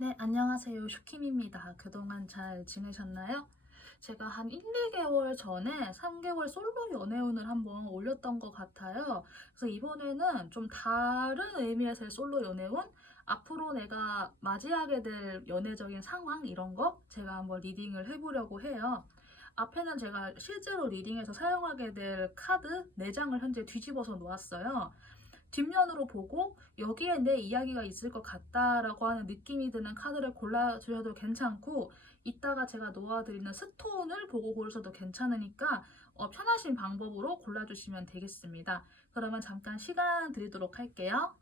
네, 안녕하세요. 슈킴입니다. 그동안 잘 지내셨나요? 제가 한 1, 2개월 전에 3개월 솔로 연애운을 한번 올렸던 것 같아요. 그래서 이번에는 좀 다른 의미에서의 솔로 연애운, 앞으로 내가 맞이하게 될 연애적인 상황, 이런 거 제가 한번 리딩을 해보려고 해요. 앞에는 제가 실제로 리딩에서 사용하게 될 카드 4장을 현재 뒤집어서 놓았어요. 뒷면으로 보고 여기에 내 이야기가 있을 것 같다라고 하는 느낌이 드는 카드를 골라주셔도 괜찮고, 이따가 제가 놓아드리는 스톤을 보고 고르셔도 괜찮으니까 편하신 방법으로 골라주시면 되겠습니다. 그러면 잠깐 시간 드리도록 할게요.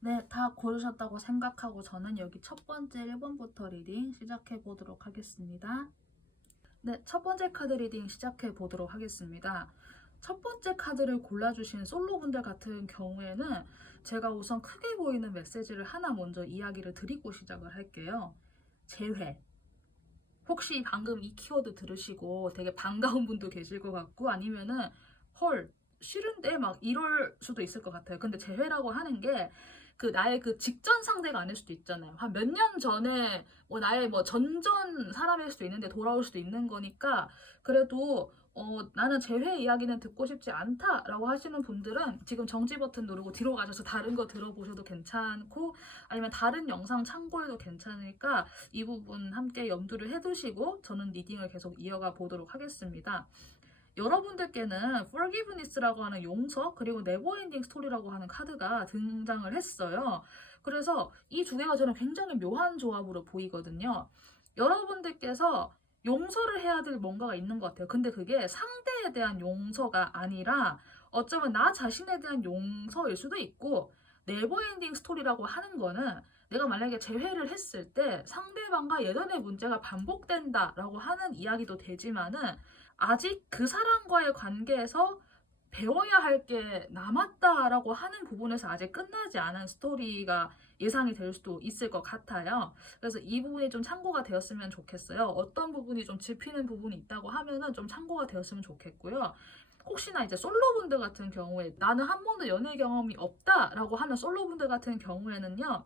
네, 다 고르셨다고 생각하고 저는 여기 첫 번째 1번부터 리딩 시작해 보도록 하겠습니다. 네, 첫 번째 카드 리딩 시작해 보도록 하겠습니다. 첫 번째 카드를 골라주신 솔로분들 같은 경우에는 제가 우선 크게 보이는 메시지를 하나 먼저 이야기를 드리고 시작을 할게요. 재회. 혹시 방금 이 키워드 들으시고 되게 반가운 분도 계실 것 같고, 아니면은 헐 싫은데 막 이럴 수도 있을 것 같아요. 근데 재회라고 하는 게 그 나의 그 직전 상대가 아닐 수도 있잖아요. 한 몇 년 전에 뭐 나의 뭐 전전 사람일 수도 있는데 돌아올 수도 있는 거니까, 그래도 나는 재회 이야기는 듣고 싶지 않다라고 하시는 분들은 지금 정지 버튼 누르고 뒤로 가셔서 다른 거 들어보셔도 괜찮고, 아니면 다른 영상 참고해도 괜찮으니까 이 부분 함께 염두를 해두시고 저는 리딩을 계속 이어가 보도록 하겠습니다. 여러분들께는 Forgiveness라고 하는 용서, 그리고 네버엔딩 스토리라고 하는 카드가 등장을 했어요. 그래서 이 두 개가 저는 굉장히 묘한 조합으로 보이거든요. 여러분들께서 용서를 해야 될 뭔가가 있는 것 같아요. 근데 그게 상대에 대한 용서가 아니라 어쩌면 나 자신에 대한 용서일 수도 있고, 네버엔딩 스토리라고 하는 거는 내가 만약에 재회를 했을 때 상대방과 예전의 문제가 반복된다라고 하는 이야기도 되지만은, 아직 그 사람과의 관계에서 배워야 할 게 남았다라고 하는 부분에서 아직 끝나지 않은 스토리가 예상이 될 수도 있을 것 같아요. 그래서 이 부분이 좀 참고가 되었으면 좋겠어요. 어떤 부분이 좀 짚히는 부분이 있다고 하면은 좀 참고가 되었으면 좋겠고요. 혹시나 이제 솔로분들 같은 경우에 나는 한 번도 연애 경험이 없다라고 하는 솔로분들 같은 경우에는요,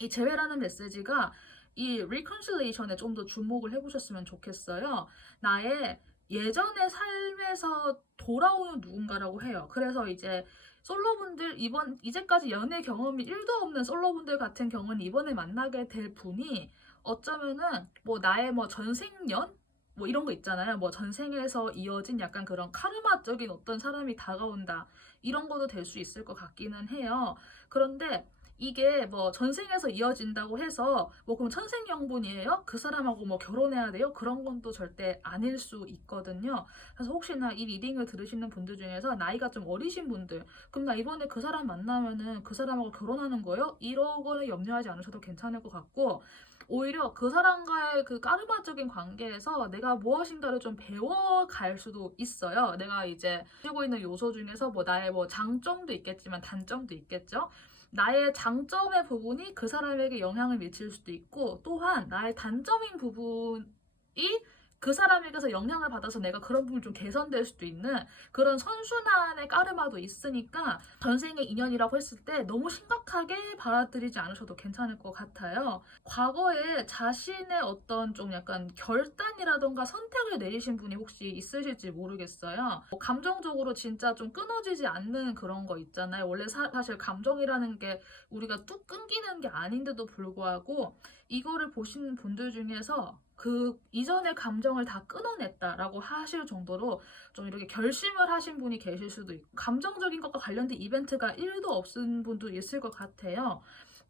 이 재회라는 메시지가 이 reconciliation에 좀 더 주목을 해보셨으면 좋겠어요. 나의 예전의 삶에서 돌아오는 누군가라고 해요. 그래서 이제 솔로분들, 이제까지 연애 경험이 1도 없는 솔로분들 같은 경우는 이번에 만나게 될 분이 어쩌면은 뭐 나의 뭐 전생연? 뭐 이런 거 있잖아요. 뭐 전생에서 이어진 약간 그런 카르마적인 어떤 사람이 다가온다. 이런 것도 될 수 있을 것 같기는 해요. 그런데 이게 뭐 전생에서 이어진다고 해서 뭐 그럼 천생연분이에요? 그 사람하고 뭐 결혼해야 돼요? 그런 건 또 절대 아닐 수 있거든요. 그래서 혹시나 이 리딩을 들으시는 분들 중에서 나이가 좀 어리신 분들, 그럼 나 이번에 그 사람 만나면은 그 사람하고 결혼하는 거예요? 이런 거는 염려하지 않으셔도 괜찮을 것 같고, 오히려 그 사람과의 그 까르마적인 관계에서 내가 무엇인가를 좀 배워갈 수도 있어요. 내가 이제 가지고 있는 요소 중에서 뭐 나의 뭐 장점도 있겠지만 단점도 있겠죠. 나의 장점의 부분이 그 사람에게 영향을 미칠 수도 있고, 또한 나의 단점인 부분이 그 사람에게서 영향을 받아서 내가 그런 부분이 좀 개선될 수도 있는 그런 선순환의 까르마도 있으니까, 전생의 인연이라고 했을 때 너무 심각하게 받아들이지 않으셔도 괜찮을 것 같아요. 과거에 자신의 어떤 좀 약간 결단이라던가 선택을 내리신 분이 혹시 있으실지 모르겠어요. 뭐 감정적으로 진짜 좀 끊어지지 않는 그런 거 있잖아요. 원래 사실 감정이라는 게 우리가 뚝 끊기는 게 아닌데도 불구하고 이거를 보시는 분들 중에서 그 이전의 감정을 다 끊어냈다라고 하실 정도로 좀 이렇게 결심을 하신 분이 계실 수도 있고, 감정적인 것과 관련된 이벤트가 1도 없은 분도 있을 것 같아요.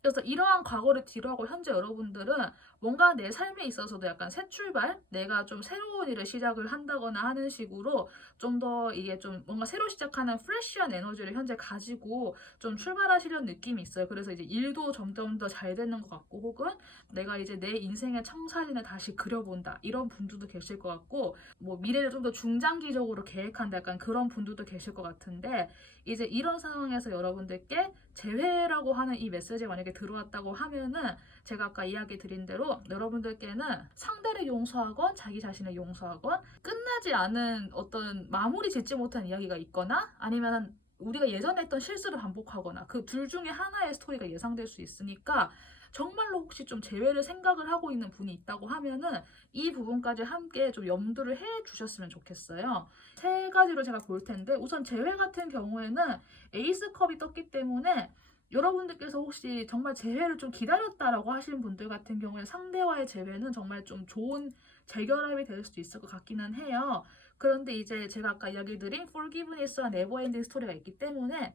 그래서 이러한 과거를 뒤로하고 현재 여러분들은 뭔가 내 삶에 있어서도 약간 새 출발, 내가 좀 새로운 일을 시작을 한다거나 하는 식으로 좀 더 이게 좀 뭔가 새로 시작하는 프레쉬한 에너지를 현재 가지고 좀 출발하시려는 느낌이 있어요. 그래서 이제 일도 점점 더 잘 되는 것 같고, 혹은 내가 이제 내 인생의 청사진을 다시 그려본다, 이런 분들도 계실 것 같고, 뭐 미래를 좀 더 중장기적으로 계획한다, 약간 그런 분들도 계실 것 같은데, 이제 이런 상황에서 여러분들께 재회라고 하는 이 메시지가 만약에 들어왔다고 하면은, 제가 아까 이야기 드린 대로 여러분들께는 상대를 용서하건 자기 자신을 용서하건, 끝나지 않은 어떤 마무리 짓지 못한 이야기가 있거나, 아니면 우리가 예전에 했던 실수를 반복하거나, 그 둘 중에 하나의 스토리가 예상될 수 있으니까, 정말로 혹시 좀 재회를 생각을 하고 있는 분이 있다고 하면은 이 부분까지 함께 좀 염두를 해 주셨으면 좋겠어요. 세 가지로 제가 볼 텐데, 우선 재회 같은 경우에는 에이스컵이 떴기 때문에 여러분들께서 혹시 정말 재회를 좀 기다렸다라고 하시는 분들 같은 경우에 상대와의 재회는 정말 좀 좋은 재결합이 될 수도 있을 것 같기는 해요. 그런데 이제 제가 아까 이야기 드린 forgiveness와 neverending 스토리가 있기 때문에,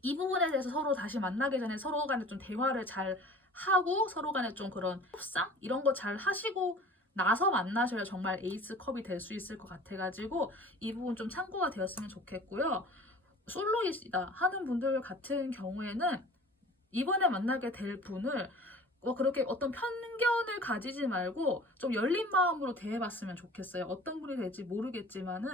이 부분에 대해서 서로 다시 만나기 전에 서로 간에 좀 대화를 잘 하고, 서로 간에 좀 그런 협상 이런 거 잘 하시고 나서 만나셔야 정말 에이스 컵이 될 수 있을 것 같아가지고, 이 부분 좀 참고가 되었으면 좋겠고요. 솔로이시다 하는 분들 같은 경우에는 이번에 만나게 될 분을 그렇게 어떤 편견을 가지지 말고 좀 열린 마음으로 대해봤으면 좋겠어요. 어떤 분이 될지 모르겠지만은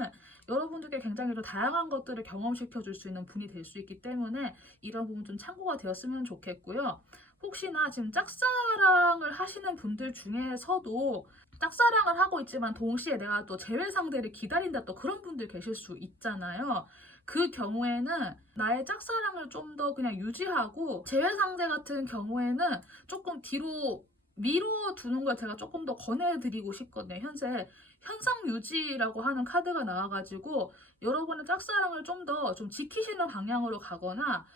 여러분들께 굉장히 또 다양한 것들을 경험시켜 줄 수 있는 분이 될 수 있기 때문에 이런 부분 좀 참고가 되었으면 좋겠고요. 혹시나 지금 짝사랑을 하시는 분들 중에서도 짝사랑을 하고 있지만 동시에 내가 또 재회 상대를 기다린다, 또 그런 분들 계실 수 있잖아요. 그 경우에는 나의 짝사랑을 좀 더 그냥 유지하고, 재회 상대 같은 경우에는 조금 뒤로 미뤄두는 걸 제가 조금 더 권해드리고 싶거든요. 현재 현상 유지라고 하는 카드가 나와가지고 여러분의 짝사랑을 좀 더 좀 지키시는 방향으로 가거나,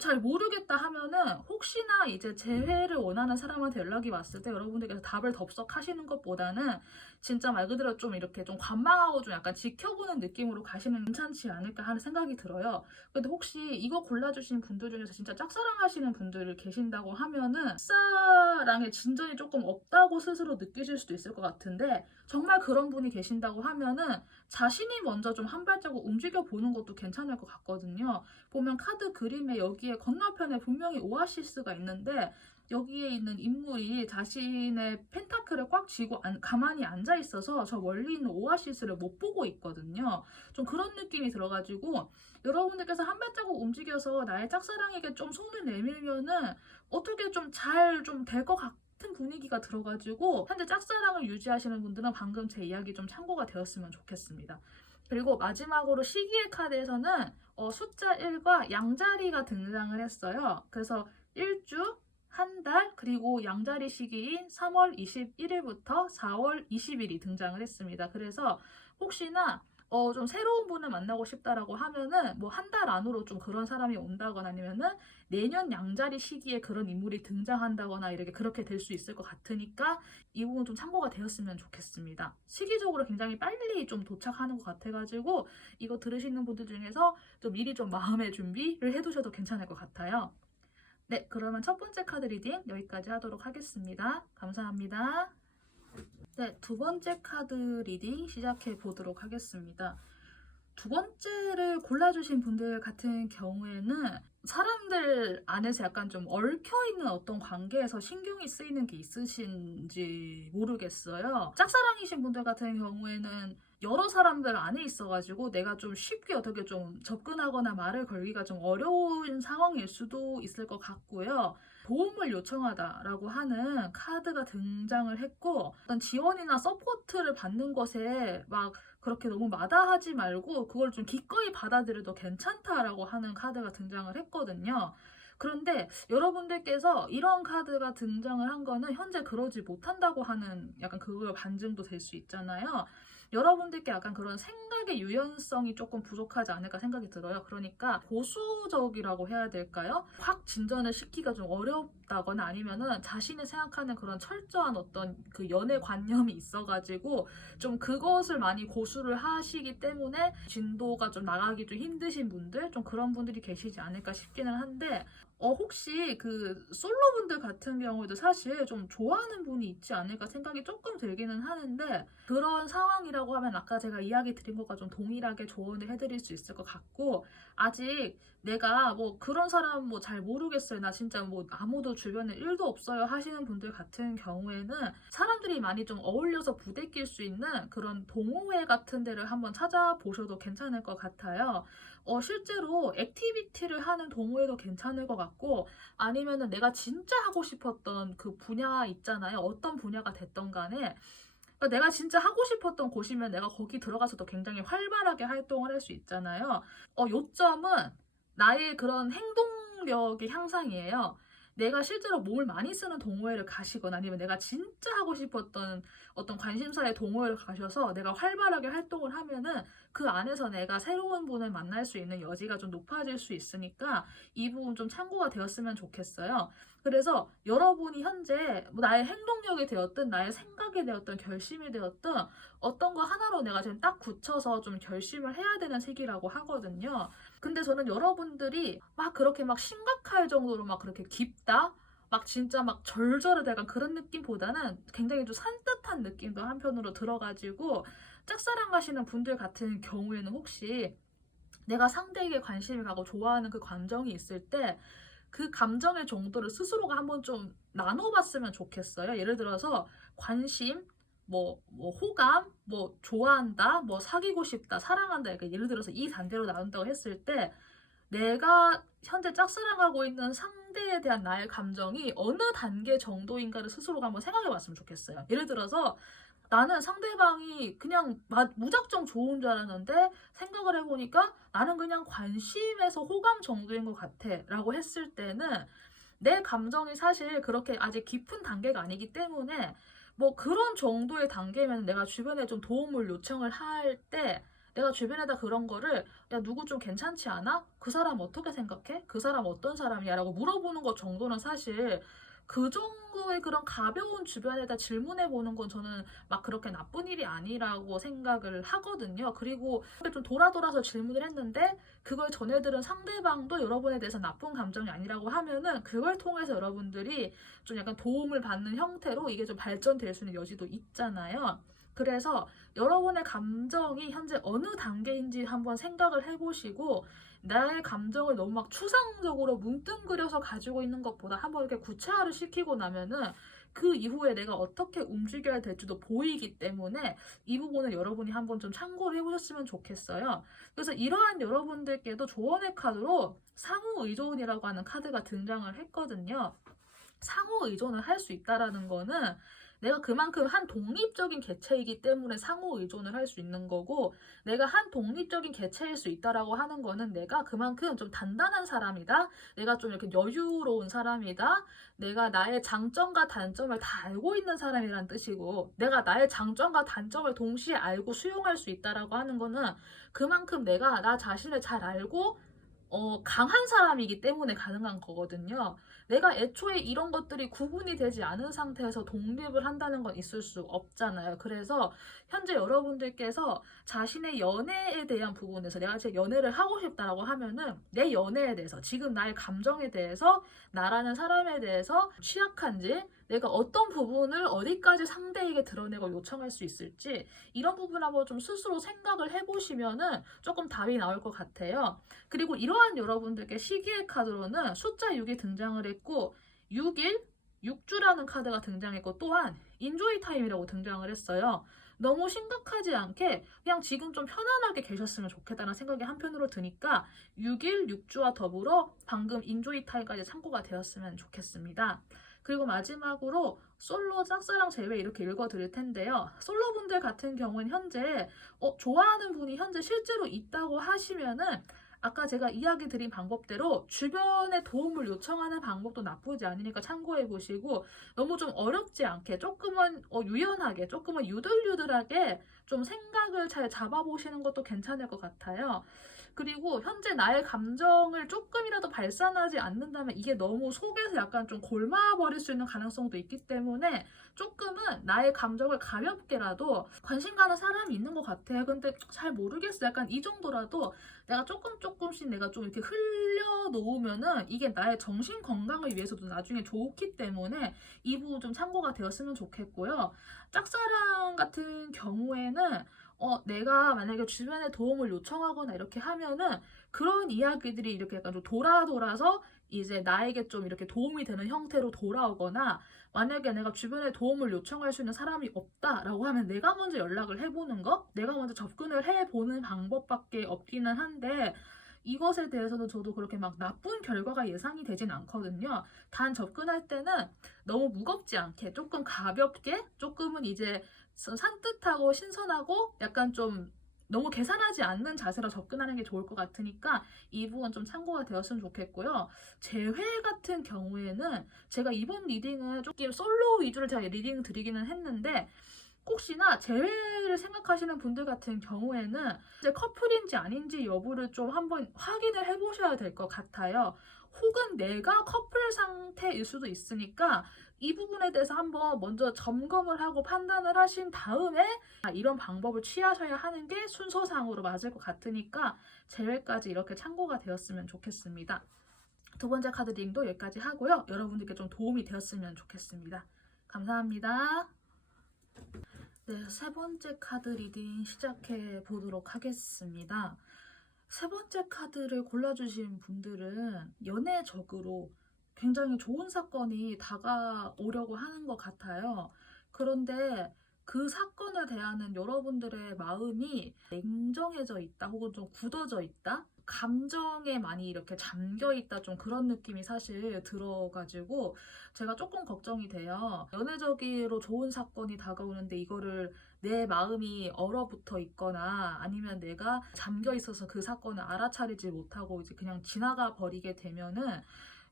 잘 모르겠다 하면은 혹시나 이제 재회를 원하는 사람한테 연락이 왔을 때 여러분들께서 답을 덥석 하시는 것보다는 진짜 말 그대로 좀 이렇게 좀 관망하고 좀 약간 지켜보는 느낌으로 가시면 괜찮지 않을까 하는 생각이 들어요. 근데 혹시 이거 골라주신 분들 중에서 진짜 짝사랑 하시는 분들 계신다고 하면은 짝사랑의 진전이 조금 없다고 스스로 느끼실 수도 있을 것 같은데, 정말 그런 분이 계신다고 하면은 자신이 먼저 좀 한 발자국 움직여 보는 것도 괜찮을 것 같거든요. 보면 카드 그림에 여기에 건너편에 분명히 오아시스가 있는데, 여기에 있는 인물이 자신의 펜타클을 꽉 쥐고 가만히 앉아 있어서 저 멀리 있는 오아시스를 못 보고 있거든요. 좀 그런 느낌이 들어가지고 여러분들께서 한 발자국 움직여서 나의 짝사랑에게 좀 손을 내밀면은 어떻게 좀 잘 좀 될 것 같은 분위기가 들어가지고, 현재 짝사랑을 유지하시는 분들은 방금 제 이야기 좀 참고가 되었으면 좋겠습니다. 그리고 마지막으로 시기의 카드에서는 숫자 1과 양자리가 등장을 했어요. 그래서 일주, 한 달, 그리고 양자리 시기인 3월 21일부터 4월 20일이 등장을 했습니다. 그래서 혹시나 좀 새로운 분을 만나고 싶다라고 하면은 뭐 한 달 안으로 좀 그런 사람이 온다거나, 아니면은 내년 양자리 시기에 그런 인물이 등장한다거나, 이렇게 그렇게 될 수 있을 것 같으니까 이 부분 좀 참고가 되었으면 좋겠습니다. 시기적으로 굉장히 빨리 좀 도착하는 것 같아가지고 이거 들으시는 분들 중에서 좀 미리 좀 마음의 준비를 해두셔도 괜찮을 것 같아요. 네, 그러면 첫 번째 카드 리딩 여기까지 하도록 하겠습니다. 감사합니다. 네, 두 번째 카드 리딩 시작해 보도록 하겠습니다. 두 번째를 골라주신 분들 같은 경우에는 사람들 안에서 약간 좀 얽혀있는 어떤 관계에서 신경이 쓰이는 게 있으신지 모르겠어요. 짝사랑이신 분들 같은 경우에는 여러 사람들 안에 있어가지고 내가 좀 쉽게 어떻게 좀 접근하거나 말을 걸기가 좀 어려운 상황일 수도 있을 것 같고요. 도움을 요청하다라고 하는 카드가 등장을 했고, 어떤 지원이나 서포트를 받는 것에 막 그렇게 너무 마다하지 말고 그걸 좀 기꺼이 받아들여도 괜찮다라고 하는 카드가 등장을 했거든요. 그런데 여러분들께서 이런 카드가 등장을 한 거는 현재 그러지 못한다고 하는 약간 그걸 반증도 될 수 있잖아요. 여러분들께 약간 그런 생각의 유연성이 조금 부족하지 않을까 생각이 들어요. 그러니까 보수적이라고 해야 될까요? 확 진전을 시키기가 좀 어렵다거나 아니면은 자신이 생각하는 그런 철저한 어떤 그 연애 관념이 있어가지고 좀 그것을 많이 고수를 하시기 때문에 진도가 좀 나가기 좀 힘드신 분들, 좀 그런 분들이 계시지 않을까 싶기는 한데, 혹시 그 솔로분들 같은 경우에도 사실 좀 좋아하는 분이 있지 않을까 생각이 조금 들기는 하는데, 그런 상황이라고 하면 아까 제가 이야기 드린 것과 좀 동일하게 조언을 해드릴 수 있을 것 같고, 아직 내가 뭐 그런 사람 뭐 잘 모르겠어요. 나 진짜 뭐 아무도 주변에 일도 없어요 하시는 분들 같은 경우에는 사람들이 많이 좀 어울려서 부대낄 수 있는 그런 동호회 같은 데를 한번 찾아보셔도 괜찮을 것 같아요. 실제로 액티비티를 하는 동호회도 괜찮을 것 같고, 아니면은 내가 진짜 하고 싶었던 그 분야 있잖아요. 어떤 분야가 됐던 간에 그러니까 내가 진짜 하고 싶었던 곳이면 내가 거기 들어가서도 굉장히 활발하게 활동을 할 수 있잖아요. 요점은 나의 그런 행동력의 향상이에요. 내가 실제로 몸을 많이 쓰는 동호회를 가시거나 아니면 내가 진짜 하고 싶었던 어떤 관심사의 동호회를 가셔서 내가 활발하게 활동을 하면은 그 안에서 내가 새로운 분을 만날 수 있는 여지가 좀 높아질 수 있으니까 이 부분 좀 참고가 되었으면 좋겠어요. 그래서 여러분이 현재 뭐 나의 행동력이 되었든 나의 생각이 되었든 결심이 되었든 어떤 거 하나로 내가 지금 딱 굳혀서 좀 결심을 해야 되는 시기라고 하거든요. 근데 저는 여러분들이 막 그렇게 막 심각할 정도로 막 그렇게 깊다? 막 진짜 막 절절하다 약간 그런 느낌보다는 굉장히 좀 산뜻한 느낌도 한편으로 들어가지고 짝사랑 가시는 분들 같은 경우에는 혹시 내가 상대에게 관심이 가고 좋아하는 그 감정이 있을 때 그 감정의 정도를 스스로가 한번 좀 나눠봤으면 좋겠어요. 예를 들어서 관심, 호감, 좋아한다, 사귀고 싶다, 사랑한다. 이렇게 예를 들어서 이 단계로 나눈다고 했을 때 내가 현재 짝사랑하고 있는 상대에 대한 나의 감정이 어느 단계 정도인가를 스스로가 한번 생각해 봤으면 좋겠어요. 예를 들어서 나는 상대방이 그냥 무작정 좋은 줄 알았는데 생각을 해보니까 나는 그냥 관심에서 호감 정도인 것 같아 라고 했을 때는 내 감정이 사실 그렇게 아직 깊은 단계가 아니기 때문에 뭐 그런 정도의 단계면 내가 주변에 좀 도움을 요청을 할 때 내가 주변에다 그런 거를 야 누구 좀 괜찮지 않아? 그 사람 어떻게 생각해? 그 사람 어떤 사람이야? 라고 물어보는 것 정도는 사실 그 정도의 그런 가벼운 주변에다 질문해 보는 건 저는 막 그렇게 나쁜 일이 아니라고 생각을 하거든요. 그리고 좀 돌아서 질문을 했는데 그걸 전해들은 상대방도 여러분에 대해서 나쁜 감정이 아니라고 하면은 그걸 통해서 여러분들이 좀 약간 도움을 받는 형태로 이게 좀 발전될 수 있는 여지도 있잖아요. 그래서 여러분의 감정이 현재 어느 단계인지 한번 생각을 해보시고 나의 감정을 너무 막 추상적으로 뭉뚱그려서 가지고 있는 것보다 한번 이렇게 구체화를 시키고 나면은 그 이후에 내가 어떻게 움직여야 될지도 보이기 때문에 이 부분을 여러분이 한번 좀 참고를 해보셨으면 좋겠어요. 그래서 이러한 여러분들께도 조언의 카드로 상호 의존이라고 하는 카드가 등장을 했거든요. 상호 의존을 할 수 있다라는 거는 내가 그만큼 한 독립적인 개체이기 때문에 상호 의존을 할 수 있는 거고, 내가 한 독립적인 개체일 수 있다라고 하는 거는 내가 그만큼 좀 단단한 사람이다, 내가 좀 이렇게 여유로운 사람이다, 내가 나의 장점과 단점을 다 알고 있는 사람이란 뜻이고, 내가 나의 장점과 단점을 동시에 알고 수용할 수 있다라고 하는 거는 그만큼 내가 나 자신을 잘 알고 강한 사람이기 때문에 가능한 거거든요. 내가 애초에 이런 것들이 구분이 되지 않은 상태에서 독립을 한다는 건 있을 수 없잖아요. 그래서 현재 여러분들께서 자신의 연애에 대한 부분에서 내가 제 연애를 하고 싶다라고 하면은 내 연애에 대해서 지금 나의 감정에 대해서 나라는 사람에 대해서 취약한지 내가 어떤 부분을 어디까지 상대에게 드러내고 요청할 수 있을지 이런 부분 한번 좀 스스로 생각을 해보시면은 조금 답이 나올 것 같아요. 그리고 이러한 여러분들께 시기의 카드로는 숫자 6이 등장을 했고 6일, 6주라는 카드가 등장했고 또한 인조이 타임이라고 등장을 했어요. 너무 심각하지 않게 그냥 지금 좀 편안하게 계셨으면 좋겠다는 생각이 한편으로 드니까 6일, 6주와 더불어 방금 인조이 타임까지 참고가 되었으면 좋겠습니다. 그리고 마지막으로 솔로 짝사랑 제외 이렇게 읽어드릴 텐데요. 솔로분들 같은 경우는 현재 좋아하는 분이 현재 실제로 있다고 하시면은 아까 제가 이야기 드린 방법대로 주변에 도움을 요청하는 방법도 나쁘지 않으니까 참고해 보시고, 너무 좀 어렵지 않게 조금은 유연하게, 조금은 유들유들하게 좀 생각을 잘 잡아보시는 것도 괜찮을 것 같아요. 그리고 현재 나의 감정을 조금이라도 발산하지 않는다면 이게 너무 속에서 약간 좀 골마버릴 수 있는 가능성도 있기 때문에 조금은 나의 감정을 가볍게라도, 관심 가는 사람이 있는 것 같아, 근데 잘 모르겠어, 약간 이 정도라도 내가 조금씩 내가 좀 이렇게 흘려놓으면은 이게 나의 정신 건강을 위해서도 나중에 좋기 때문에 이 부분 좀 참고가 되었으면 좋겠고요. 짝사랑 같은 경우에는 내가 만약에 주변에 도움을 요청하거나 이렇게 하면은 그런 이야기들이 이렇게 약간 좀 돌아서 이제 나에게 좀 이렇게 도움이 되는 형태로 돌아오거나, 만약에 내가 주변에 도움을 요청할 수 있는 사람이 없다라고 하면 내가 먼저 연락을 해보는 거, 내가 먼저 접근을 해보는 방법밖에 없기는 한데, 이것에 대해서는 저도 그렇게 막 나쁜 결과가 예상이 되진 않거든요. 단 접근할 때는 너무 무겁지 않게 조금 가볍게, 조금은 이제 산뜻하고 신선하고 약간 좀 너무 계산하지 않는 자세로 접근하는 게 좋을 것 같으니까 이 부분 좀 참고가 되었으면 좋겠고요. 재회 같은 경우에는 제가 이번 리딩은 조금 솔로 위주로 제가 리딩 드리기는 했는데, 혹시나 재회를 생각하시는 분들 같은 경우에는 이제 커플인지 아닌지 여부를 좀 한번 확인을 해보셔야 될 것 같아요. 혹은 내가 커플 상태일 수도 있으니까 이 부분에 대해서 한번 먼저 점검을 하고 판단을 하신 다음에 이런 방법을 취하셔야 하는 게 순서상으로 맞을 것 같으니까 재회까지 이렇게 참고가 되었으면 좋겠습니다. 두 번째 카드 리딩도 여기까지 하고요. 여러분들께 좀 도움이 되었으면 좋겠습니다. 감사합니다. 네, 세 번째 카드 리딩 시작해 보도록 하겠습니다. 세 번째 카드를 골라주신 분들은 연애적으로 굉장히 좋은 사건이 다가오려고 하는 것 같아요. 그런데 그 사건에 대한 여러분들의 마음이 냉정해져 있다, 혹은 좀 굳어져 있다, 감정에 많이 이렇게 잠겨 있다, 좀 그런 느낌이 사실 들어가지고 제가 조금 걱정이 돼요. 연애적으로 좋은 사건이 다가오는데 이거를 내 마음이 얼어붙어 있거나 아니면 내가 잠겨 있어서 그 사건을 알아차리지 못하고 이제 그냥 지나가 버리게 되면은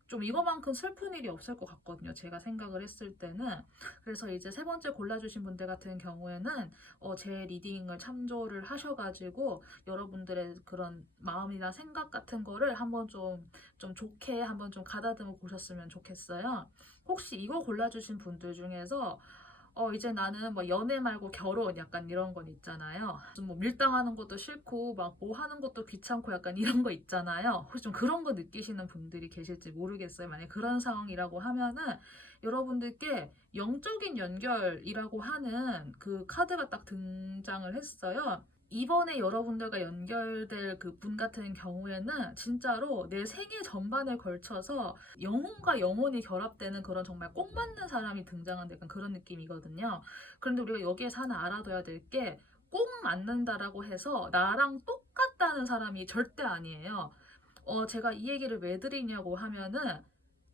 좀 이거만큼 슬픈 일이 없을 것 같거든요, 제가 생각을 했을 때는. 그래서 이제 세 번째 골라주신 분들 같은 경우에는 제 리딩을 참조를 하셔가지고 여러분들의 그런 마음이나 생각 같은 거를 한번 좀 좋게 한번 좀 가다듬어 보셨으면 좋겠어요. 혹시 이거 골라주신 분들 중에서 이제 나는 뭐 연애 말고 결혼 약간 이런 건 있잖아요. 좀 뭐 밀당하는 것도 싫고 막 뭐 하는 것도 귀찮고 약간 이런 거 있잖아요. 혹시 좀 그런 거 느끼시는 분들이 계실지 모르겠어요. 만약 그런 상황이라고 하면은 여러분들께 영적인 연결이라고 하는 그 카드가 딱 등장을 했어요. 이번에 여러분들과 연결될 그 분 같은 경우에는 진짜로 내 생애 전반에 걸쳐서 영혼과 영혼이 결합되는 그런 정말 꼭 맞는 사람이 등장한 약간 그런 느낌이거든요. 그런데 우리가 여기에서 하나 알아둬야 될 게, 꼭 맞는다라고 해서 나랑 똑같다는 사람이 절대 아니에요. 제가 이 얘기를 왜 드리냐고 하면은,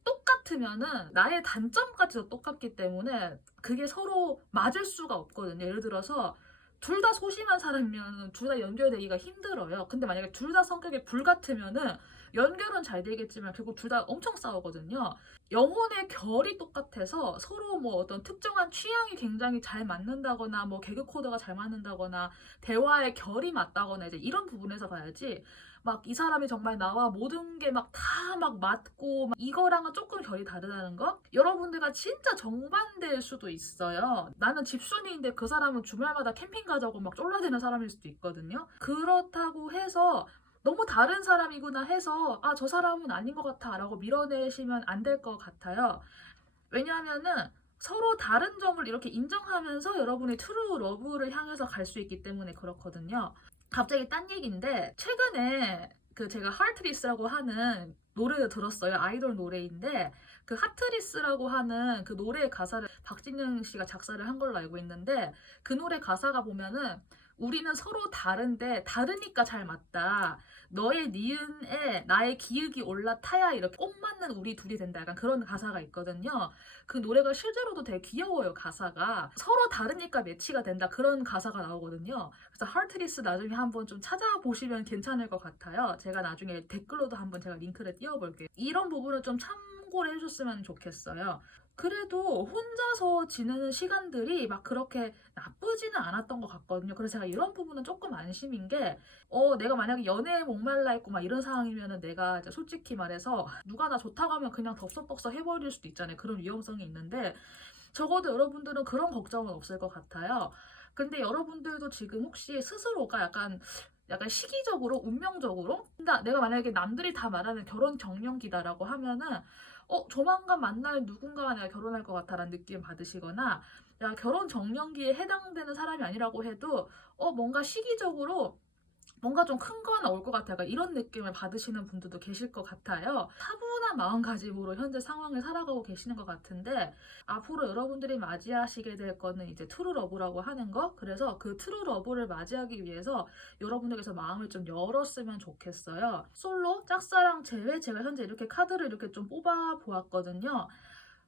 똑같으면은 나의 단점까지도 똑같기 때문에 그게 서로 맞을 수가 없거든요. 예를 들어서 둘 다 소심한 사람이면 둘 다 연결되기가 힘들어요. 근데 만약에 둘 다 성격이 불같으면은 연결은 잘 되겠지만 결국 둘 다 엄청 싸우거든요. 영혼의 결이 똑같아서 서로 뭐 어떤 특정한 취향이 굉장히 잘 맞는다거나 뭐 개그 코드가 잘 맞는다거나 대화의 결이 맞다거나 이제 이런 부분에서 봐야지, 막 이 사람이 정말 나와 모든 게 막 다 막 맞고 막 이거랑은 조금 결이 다르다는 거? 여러분들과 진짜 정반대일 수도 있어요. 나는 집순이인데 그 사람은 주말마다 캠핑 가자고 막 쫄라대는 사람일 수도 있거든요. 그렇다고 해서 너무 다른 사람이구나 해서 저 사람은 아닌 것 같아 라고 밀어내시면 안 될 것 같아요. 왜냐하면은 서로 다른 점을 이렇게 인정하면서 여러분이 트루 러브를 향해서 갈 수 있기 때문에 그렇거든요. 갑자기 딴 얘기인데, 최근에 그 제가 하트리스라고 하는 노래를 들었어요. 아이돌 노래인데 그 하트리스라고 하는 그 노래의 가사를 박진영 씨가 작사를 한 걸로 알고 있는데, 그 노래 가사가 보면은 우리는 서로 다른데 다르니까 잘 맞다. 너의 니은에 나의 기읍이 올라타야 이렇게 꼭 맞는 우리 둘이 된다. 약간 그런 가사가 있거든요. 그 노래가 실제로도 되게 귀여워요, 가사가. 서로 다르니까 매치가 된다. 그런 가사가 나오거든요. 그래서 하트리스 나중에 한번 좀 찾아보시면 괜찮을 것 같아요. 제가 나중에 댓글로도 한번 제가 링크를 띄워볼게요. 이런 부분을 좀 참고를 해줬으면 좋겠어요. 그래도 혼자서 지내는 시간들이 막 그렇게 나쁘지는 않았던 것 같거든요. 그래서 제가 이런 부분은 조금 안심인 게, 내가 만약에 연애에 목말라 있고 막 이런 상황이면은 내가 이제 솔직히 말해서 누가 나 좋다고 하면 그냥 덥석덥석 해버릴 수도 있잖아요. 그런 위험성이 있는데, 적어도 여러분들은 그런 걱정은 없을 것 같아요. 근데 여러분들도 지금 혹시 스스로가 약간 시기적으로, 운명적으로, 근데 내가 만약에 남들이 다 말하는 결혼 정년기다라고 하면은, 조만간 만날 누군가와 내가 결혼할 것 같다라는 느낌 받으시거나, 야, 결혼 정년기에 해당되는 사람이 아니라고 해도, 뭔가 시기적으로 뭔가 좀 큰 거 하나 올 것 같아. 약간 이런 느낌을 받으시는 분들도 계실 것 같아요. 차분한 마음가짐으로 현재 상황을 살아가고 계시는 것 같은데, 앞으로 여러분들이 맞이하시게 될 거는 이제 트루러브라고 하는 거. 그래서 그 트루러브를 맞이하기 위해서 여러분들께서 마음을 좀 열었으면 좋겠어요. 솔로, 짝사랑 제외, 제가 현재 이렇게 카드를 이렇게 좀 뽑아 보았거든요.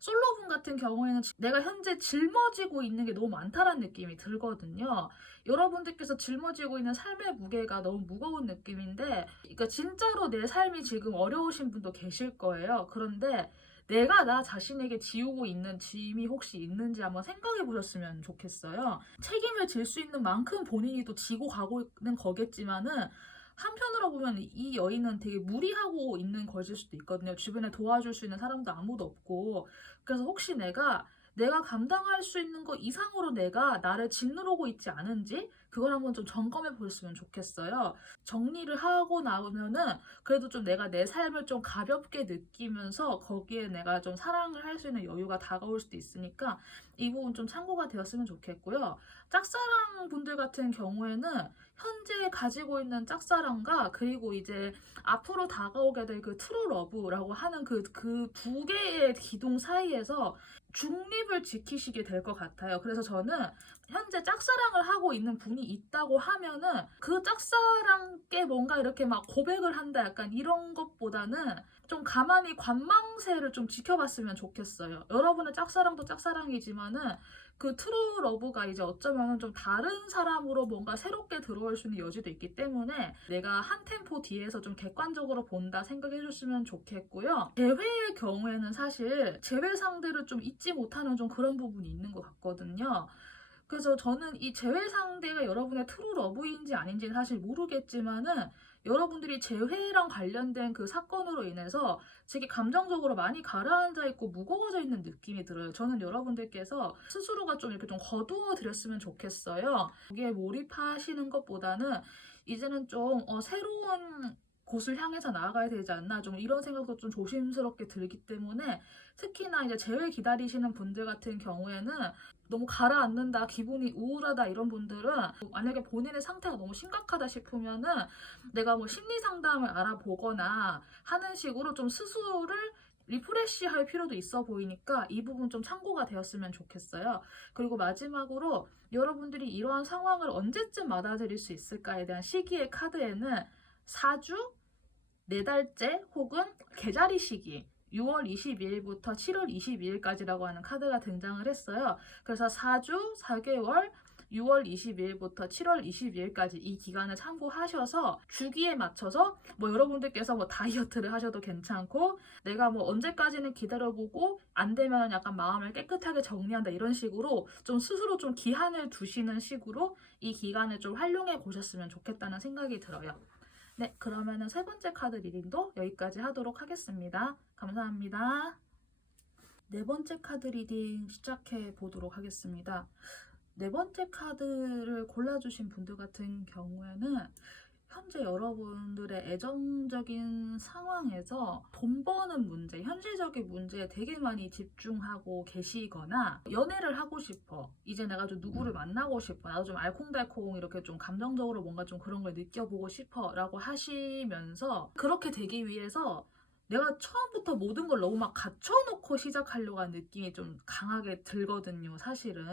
솔로분 같은 경우에는 내가 현재 짊어지고 있는 게 너무 많다라는 느낌이 들거든요. 여러분들께서 짊어지고 있는 삶의 무게가 너무 무거운 느낌인데, 그러니까 진짜로 내 삶이 지금 어려우신 분도 계실 거예요. 그런데 내가 나 자신에게 지우고 있는 짐이 혹시 있는지 한번 생각해 보셨으면 좋겠어요. 책임을 질 수 있는 만큼 본인이 또 지고 가고 있는 거겠지만은, 한편으로 보면 이 여인은 되게 무리하고 있는 것일 수도 있거든요. 주변에 도와줄 수 있는 사람도 아무도 없고. 그래서 혹시 내가 감당할 수 있는 것 이상으로 내가 나를 짓누르고 있지 않은지 그걸 한번 좀 점검해 보셨으면 좋겠어요. 정리를 하고 나오면은 그래도 좀 내가 내 삶을 좀 가볍게 느끼면서 거기에 내가 좀 사랑을 할 수 있는 여유가 다가올 수도 있으니까 이 부분 좀 참고가 되었으면 좋겠고요. 짝사랑 분들 같은 경우에는 현재 가지고 있는 짝사랑과 그리고 이제 앞으로 다가오게 될 그 트루 러브라고 하는 그 두 개의 기둥 사이에서 중립을 지키시게 될 것 같아요. 그래서 저는 현재 짝사랑을 하고 있는 분이 있다고 하면은 그 짝사랑께 뭔가 이렇게 막 고백을 한다 약간 이런 것보다는 좀 가만히 관망세를 좀 지켜봤으면 좋겠어요. 여러분의 짝사랑도 짝사랑이지만은 그 트루 러브가 이제 어쩌면 좀 다른 사람으로 뭔가 새롭게 들어올 수 있는 여지도 있기 때문에 내가 한 템포 뒤에서 좀 객관적으로 본다 생각해 줬으면 좋겠고요. 재회의 경우에는 사실 재회 상대를 좀 잊지 못하는 좀 그런 부분이 있는 것 같거든요. 그래서 저는 이 재회 상대가 여러분의 트루 러브인지 아닌지는 사실 모르겠지만은 여러분들이 재회랑 관련된 그 사건으로 인해서 되게 감정적으로 많이 가라앉아 있고 무거워져 있는 느낌이 들어요. 저는 여러분들께서 스스로가 좀 이렇게 좀 거두어 드렸으면 좋겠어요. 거기에 몰입하시는 것보다는 이제는 좀 새로운 곳을 향해서 나아가야 되지 않나 좀 이런 생각도 좀 조심스럽게 들기 때문에 특히나 이제 재회 기다리시는 분들 같은 경우에는 너무 가라앉는다, 기분이 우울하다 이런 분들은 만약에 본인의 상태가 너무 심각하다 싶으면은 내가 뭐 심리 상담을 알아보거나 하는 식으로 좀 스스로를 리프레시 할 필요도 있어 보이니까 이 부분 좀 참고가 되었으면 좋겠어요. 그리고 마지막으로 여러분들이 이러한 상황을 언제쯤 받아들일 수 있을까에 대한 시기의 카드에는 4주, 4달째 혹은 개자리 시기 6월 22일부터 7월 22일까지라고 하는 카드가 등장을 했어요. 그래서 4주, 4개월, 6월 22일부터 7월 22일까지 이 기간을 참고하셔서 주기에 맞춰서 뭐 여러분들께서 뭐 다이어트를 하셔도 괜찮고 내가 뭐 언제까지는 기다려보고 안 되면 약간 마음을 깨끗하게 정리한다 이런 식으로 좀 스스로 좀 기한을 두시는 식으로 이 기간을 좀 활용해 보셨으면 좋겠다는 생각이 들어요. 네, 그러면은 세 번째 카드 리딩도 여기까지 하도록 하겠습니다. 감사합니다. 네 번째 카드 리딩 시작해 보도록 하겠습니다. 네 번째 카드를 골라주신 분들 같은 경우에는 현재 여러분들의 애정적인 상황에서 돈 버는 문제, 현실적인 문제에 되게 많이 집중하고 계시거나 연애를 하고 싶어. 이제 내가 좀 누구를 만나고 싶어. 나도 좀 알콩달콩 이렇게 좀 감정적으로 뭔가 좀 그런 걸 느껴보고 싶어 라고 하시면서 그렇게 되기 위해서 내가 처음부터 모든 걸 너무 막 갖춰놓고 시작하려고 하는 느낌이 좀 강하게 들거든요, 사실은.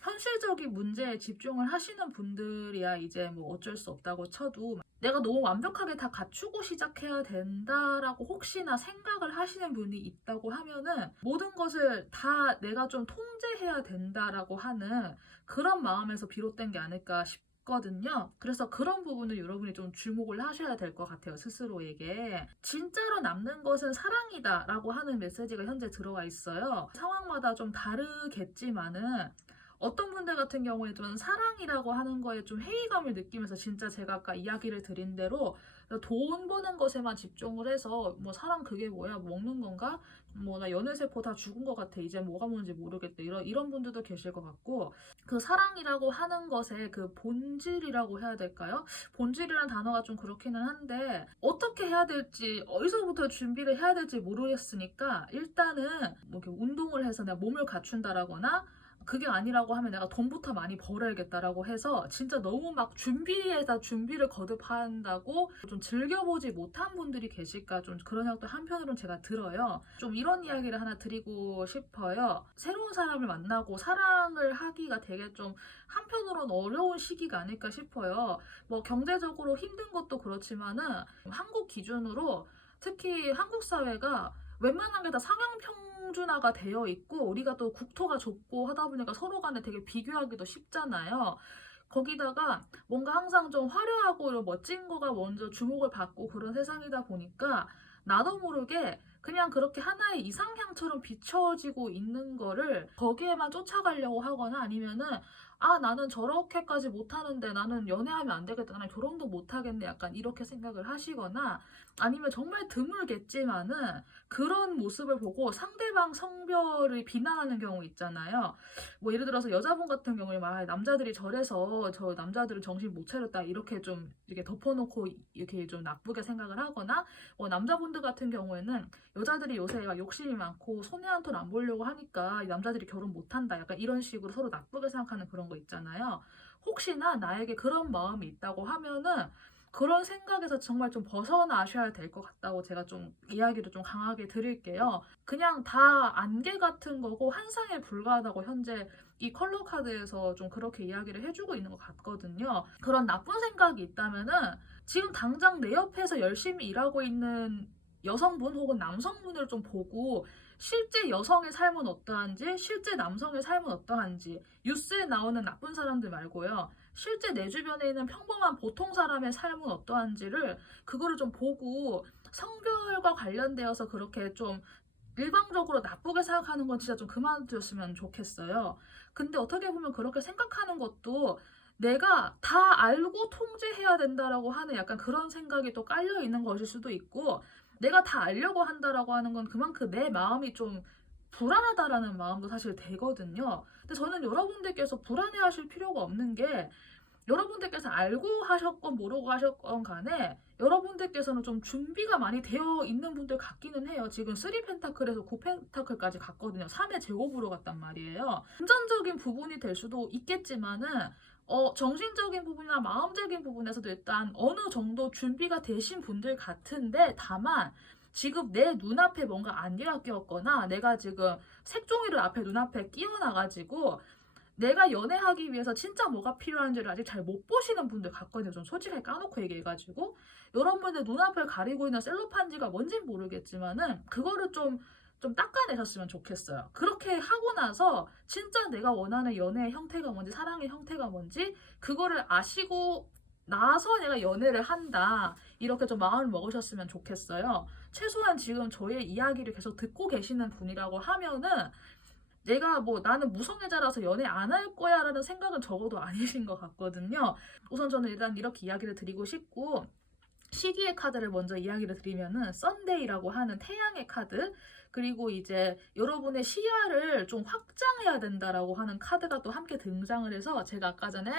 현실적인 문제에 집중을 하시는 분들이야 이제 뭐 어쩔 수 없다고 쳐도 내가 너무 완벽하게 다 갖추고 시작해야 된다라고 혹시나 생각을 하시는 분이 있다고 하면은 모든 것을 다 내가 좀 통제해야 된다라고 하는 그런 마음에서 비롯된 게 아닐까 싶거든요. 그래서 그런 부분을 여러분이 좀 주목을 하셔야 될 것 같아요, 스스로에게. 진짜로 남는 것은 사랑이다 라고 하는 메시지가 현재 들어와 있어요. 상황마다 좀 다르겠지만은 어떤 분들 같은 경우에 좀 사랑이라고 하는 거에 좀 회의감을 느끼면서 진짜 제가 아까 이야기를 드린 대로 돈 버는 것에만 집중을 해서 뭐 사랑 그게 뭐야 먹는 건가 뭐 나 연애세포 다 죽은 것 같아 이제 뭐가 뭔지 모르겠다 이런 분들도 계실 것 같고 그 사랑이라고 하는 것의 그 본질이라고 해야 될까요? 본질이라는 단어가 좀 그렇기는 한데 어떻게 해야 될지 어디서부터 준비를 해야 될지 모르겠으니까 일단은 뭐 이렇게 운동을 해서 내가 몸을 갖춘다라거나 그게 아니라고 하면 내가 돈부터 많이 벌어야겠다라고 해서 진짜 너무 막 준비에다 준비를 거듭한다고 좀 즐겨보지 못한 분들이 계실까 좀 그런 생각도 한편으로는 제가 들어요. 좀 이런 이야기를 하나 드리고 싶어요. 새로운 사람을 만나고 사랑을 하기가 되게 좀 한편으로는 어려운 시기가 아닐까 싶어요. 뭐 경제적으로 힘든 것도 그렇지만은 한국 기준으로 특히 한국 사회가 웬만한 게 다 상향 평준화가 되어 있고 우리가 또 국토가 좁고 하다 보니까 서로 간에 되게 비교하기도 쉽잖아요. 거기다가 뭔가 항상 좀 화려하고 이런 멋진 거가 먼저 주목을 받고 그런 세상이다 보니까 나도 모르게 그냥 그렇게 하나의 이상향처럼 비춰지고 있는 거를 거기에만 쫓아가려고 하거나 아니면은 아 나는 저렇게까지 못하는데 나는 연애하면 안 되겠다 나는 결혼도 못하겠네 약간 이렇게 생각을 하시거나 아니면 정말 드물겠지만은 그런 모습을 보고 상대방 성별을 비난하는 경우 있잖아요. 뭐 예를 들어서 여자분 같은 경우에 막 남자들이 저래서 저 남자들은 정신 못 차렸다 이렇게 좀 이렇게 덮어놓고 이렇게 좀 나쁘게 생각을 하거나 뭐 남자분들 같은 경우에는 여자들이 요새 욕심이 많고 손해 한 톤 안 보려고 하니까 남자들이 결혼 못 한다 약간 이런 식으로 서로 나쁘게 생각하는 그런 거 있잖아요. 혹시나 나에게 그런 마음이 있다고 하면은 그런 생각에서 정말 좀 벗어나셔야 될 것 같다고 제가 좀 이야기를 좀 강하게 드릴게요. 그냥 다 안개 같은 거고 환상에 불과하다고 현재 이 컬러 카드에서 좀 그렇게 이야기를 해주고 있는 것 같거든요. 그런 나쁜 생각이 있다면은 지금 당장 내 옆에서 열심히 일하고 있는 여성분 혹은 남성분을 좀 보고 실제 여성의 삶은 어떠한지, 실제 남성의 삶은 어떠한지, 뉴스에 나오는 나쁜 사람들 말고요. 실제 내 주변에 있는 평범한 보통 사람의 삶은 어떠한지를 그거를 좀 보고 성별과 관련되어서 그렇게 좀 일방적으로 나쁘게 생각하는 건 진짜 좀 그만두셨으면 좋겠어요. 근데 어떻게 보면 그렇게 생각하는 것도 내가 다 알고 통제해야 된다라고 하는 약간 그런 생각이 또 깔려 있는 것일 수도 있고 내가 다 알려고 한다라고 하는 건 그만큼 내 마음이 좀 불안하다라는 마음도 사실 되거든요. 근데 저는 여러분들께서 불안해하실 필요가 없는 게 여러분들께서 알고 하셨건 모르고 하셨건 간에 여러분들께서는 좀 준비가 많이 되어 있는 분들 같기는 해요. 지금 3펜타클에서 9펜타클까지 갔거든요. 3의 제곱으로 갔단 말이에요. 금전적인 부분이 될 수도 있겠지만은 정신적인 부분이나 마음적인 부분에서도 일단 어느 정도 준비가 되신 분들 같은데 다만 지금 내 눈앞에 뭔가 안개가 끼었거나 내가 지금 색종이를 앞에 눈앞에 끼워놔가지고 내가 연애하기 위해서 진짜 뭐가 필요한지를 아직 잘 못 보시는 분들 같거든요. 좀 솔직하게 까놓고 얘기해가지고 여러분들 눈앞을 가리고 있는 셀로판지가 뭔진 모르겠지만은 그거를 좀 닦아내셨으면 좋겠어요. 그렇게 하고 나서 진짜 내가 원하는 연애의 형태가 뭔지 사랑의 형태가 뭔지 그거를 아시고 나서 내가 연애를 한다. 이렇게 좀 마음을 먹으셨으면 좋겠어요. 최소한 지금 저의 이야기를 계속 듣고 계시는 분이라고 하면은 내가 뭐 나는 무성애자라서 연애 안 할 거야 라는 생각은 적어도 아니신 것 같거든요. 우선 저는 일단 이렇게 이야기를 드리고 싶고 시기의 카드를 먼저 이야기를 드리면은 썬데이라고 하는 태양의 카드 그리고 이제 여러분의 시야를 좀 확장해야 된다라고 하는 카드가 또 함께 등장을 해서 제가 아까 전에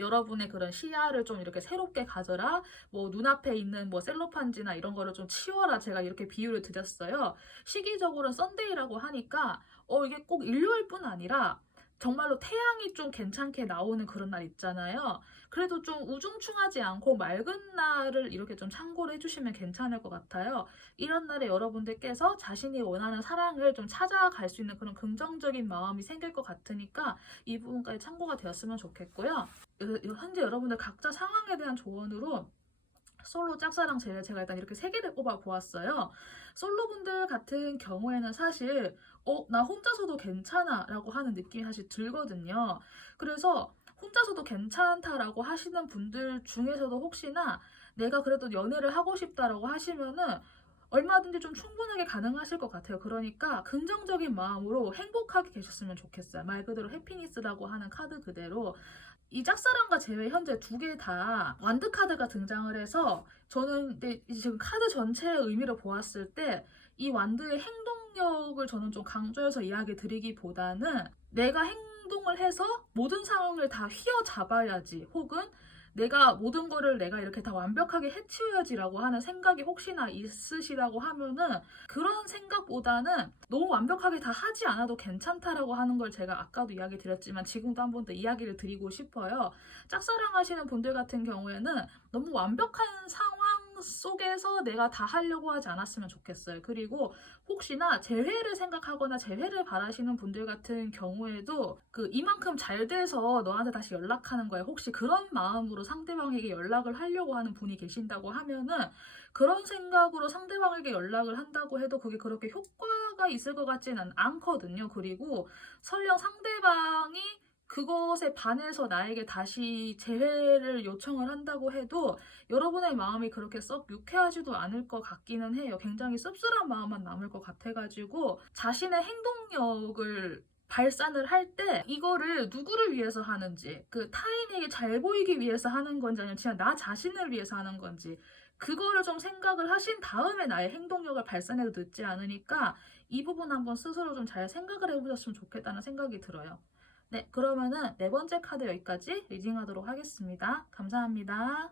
여러분의 그런 시야를 좀 이렇게 새롭게 가져라 뭐 눈앞에 있는 뭐 셀로판지나 이런 거를 좀 치워라 제가 이렇게 비유를 드렸어요. 시기적으로 썬데이라고 하니까 이게 꼭 일요일뿐 아니라 정말로 태양이 좀 괜찮게 나오는 그런 날 있잖아요. 그래도 좀 우중충하지 않고 맑은 날을 이렇게 좀 참고를 해주시면 괜찮을 것 같아요. 이런 날에 여러분들께서 자신이 원하는 사랑을 좀 찾아갈 수 있는 그런 긍정적인 마음이 생길 것 같으니까 이 부분까지 참고가 되었으면 좋겠고요. 현재 여러분들 각자 상황에 대한 조언으로 솔로, 짝사랑, 제외 제가 일단 이렇게 세 개를 뽑아 보았어요. 솔로분들 같은 경우에는 사실 나 혼자서도 괜찮아 라고 하는 느낌이 사실 들거든요. 그래서 혼자서도 괜찮다라고 하시는 분들 중에서도 혹시나 내가 그래도 연애를 하고 싶다라고 하시면은 얼마든지 좀 충분하게 가능하실 것 같아요. 그러니까 긍정적인 마음으로 행복하게 계셨으면 좋겠어요. 말 그대로 해피니스라고 하는 카드 그대로 이 짝사랑과 제외 현재 두 개 다 완드 카드가 등장을 해서 저는 근데 지금 카드 전체의 의미를 보았을 때 이 완드의 행동력을 저는 좀 강조해서 이야기 드리기보다는 내가 행동을 해서 모든 상황을 다 휘어잡아야지 혹은 내가 모든 거를 내가 이렇게 다 완벽하게 해치워야지라고 하는 생각이 혹시나 있으시다고 하면은 그런 생각보다는 너무 완벽하게 다 하지 않아도 괜찮다라고 하는 걸 제가 아까도 이야기 드렸지만 지금도 한 번 더 이야기를 드리고 싶어요. 짝사랑 하시는 분들 같은 경우에는 너무 완벽한 상황 속에서 내가 다 하려고 하지 않았으면 좋겠어요. 그리고 혹시나 재회를 생각하거나 재회를 바라시는 분들 같은 경우에도 이만큼 잘 돼서 너한테 다시 연락하는 거야. 혹시 그런 마음으로 상대방에게 연락을 하려고 하는 분이 계신다고 하면은 그런 생각으로 상대방에게 연락을 한다고 해도 그게 그렇게 효과가 있을 것 같지는 않거든요. 그리고 설령 상대방이 그것에 반해서 나에게 다시 재회를 요청을 한다고 해도 여러분의 마음이 그렇게 썩 유쾌하지도 않을 것 같기는 해요. 굉장히 씁쓸한 마음만 남을 것 같아가지고 자신의 행동력을 발산을 할 때 이거를 누구를 위해서 하는지 타인에게 잘 보이기 위해서 하는 건지 아니면 그냥 나 자신을 위해서 하는 건지 그거를 좀 생각을 하신 다음에 나의 행동력을 발산해도 늦지 않으니까 이 부분 한번 스스로 좀 잘 생각을 해보셨으면 좋겠다는 생각이 들어요. 네, 그러면은 네 번째 카드 여기까지 리딩하도록 하겠습니다. 감사합니다.